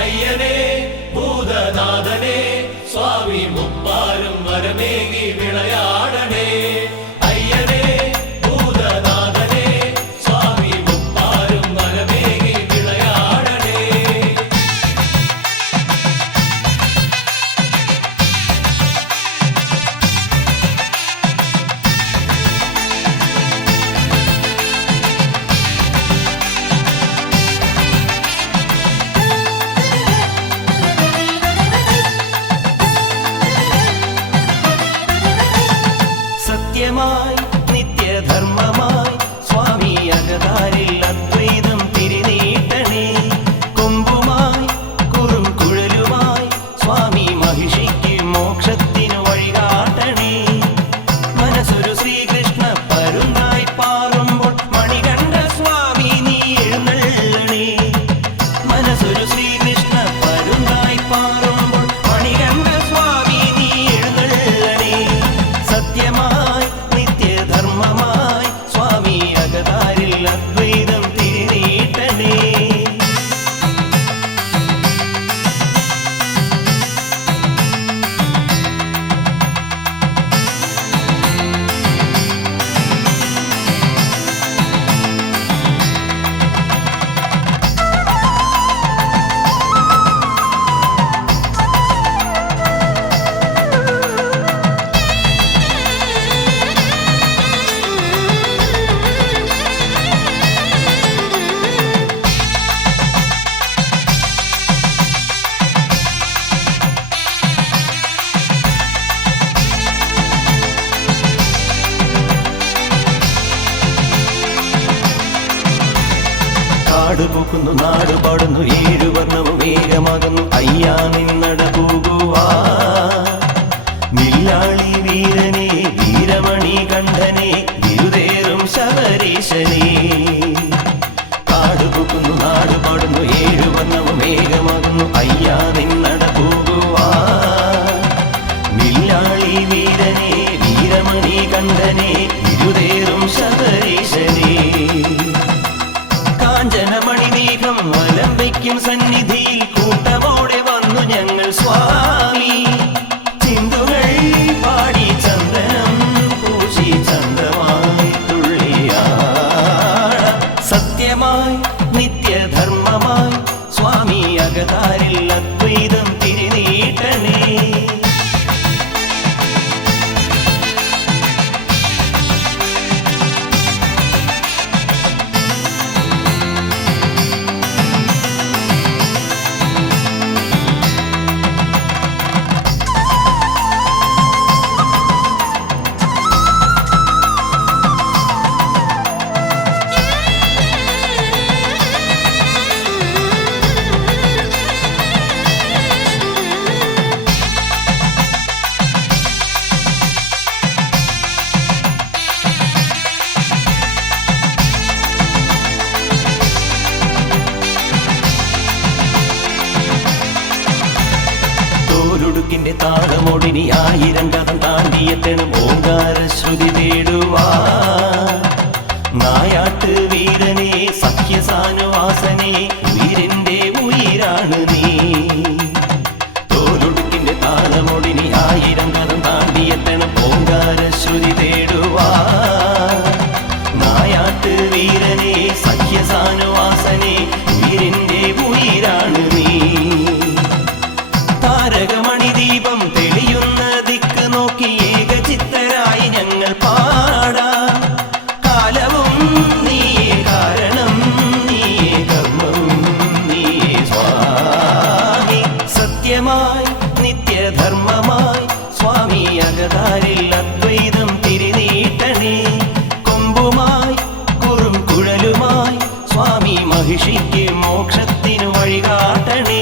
അയ്യനേ ഭൂതനാഥനേ സ്വാമി മുപ്പാരും വരമേകി വിളയാടണേ. അയ്യനേ ഭൂതനാഥനേ സ്വാമി മുപ്പാരും വരമേകി വിളയാടണേ. സത്യമായി നിത്യധർമ്മമായി സ്വാമി അകതാരിൽ അദ്വൈതം തിരിനീട്ടണേ. കൊമ്പുമായി കുറും കുഴലുമായി സ്വാമി മഹിഷിക്ക് മോക്ഷത്തിനു വഴികാട്ടണേ. മനസ്സൊരു ശ്രീകൃഷ്ണ പരുന്തായി പാറുമ്പോൾ മണികണ്ഠ സ്വാമി നീ എഴുന്നള്ളണേ. മനസ്സൊരു ശ്രീകൃഷ്ണ പരുന്തായി പാറുമ്പോൾ മണികണ്ഠ സ്വാമി നീ എഴുന്നള്ളണേ. സത്യമായി നിത്യധർമ്മമായി സ്വാമി അകതാരിൽ അദ്വൈതം തിരിനീട്ടണേ. കാട് പൂക്കുന്നു നാട് പാടുന്നു ഏഴു വർണ്ണവും വേഗമാകുന്നു അയ്യാ നിന്നട പോകുവാ. വില്ലാളി വീരനെ വീരമണി കണ്ഠനെ വിരുദേറും ശബരീശനെ. കാട് പൂക്കുന്നു നാട് പാടുന്നു ഏഴു വർണ്ണവും വേഗമാകുന്നു അയ്യാ നിന്നട പോകുവാ. വില്ലാളി വീരനെ വീരമണി കണ്ഠനെ വിരുദേറും ശബരീശനെ. കാഞ്ചനമണിദീപം വലംബയ്ക്കും സന്നിധിയിൽ കൂട്ടമോടെ വന്നു ഞങ്ങൾ സ്വാമി. ചിന്തുകൾ പാടി ചന്ദനം പൂശി ചന്തമായി തുള്ളിയാട. സത്യമായി നിത്യധർമ്മമായി സ്വാമി അകതാരിൽ അദ്വൈതം തിരിനീട്ടണേ. തോലുടുക്കിന്റെ താളമൊടിനി ആയിരം കഥം താണ്ടിയെത്തണം ഓങ്കാരശ്രുതി തേടുവാ. നായാട്ട് വീരനെ സഖ്യസാനുവാസനെ വീരന്റെ ഉയിരാണ് നീ. തോലുടുക്കിന്റെ താളമൊടിനി ആയിരം കഥം താണ്ടിയെത്തണം ഓങ്കാരശ്രുതി തേടുവാ. നായാട്ട് വീരനെ സഖ്യസാനുവാസനെ വീരന്റെ ഉയിരാണ് നീ. താരകമണിദീപം തെളിയുന്ന ദിക്ക് നോക്കി ഏകചിത്തരായി ഞങ്ങൾ പാടാം. കാലവും നീയേ കാരണം നീയേ കർമ്മവും നീയേ സ്വാമി. സത്യമായി നിത്യധർമ്മമായി സ്വാമി അകതാരിൽ അദ്വൈതം തിരിനീട്ടണേ. കൊമ്പുമായി കുറും കുഴലുമായി സ്വാമി മഹിഷിക്ക് മോക്ഷത്തിനു വഴികാട്ടണേ.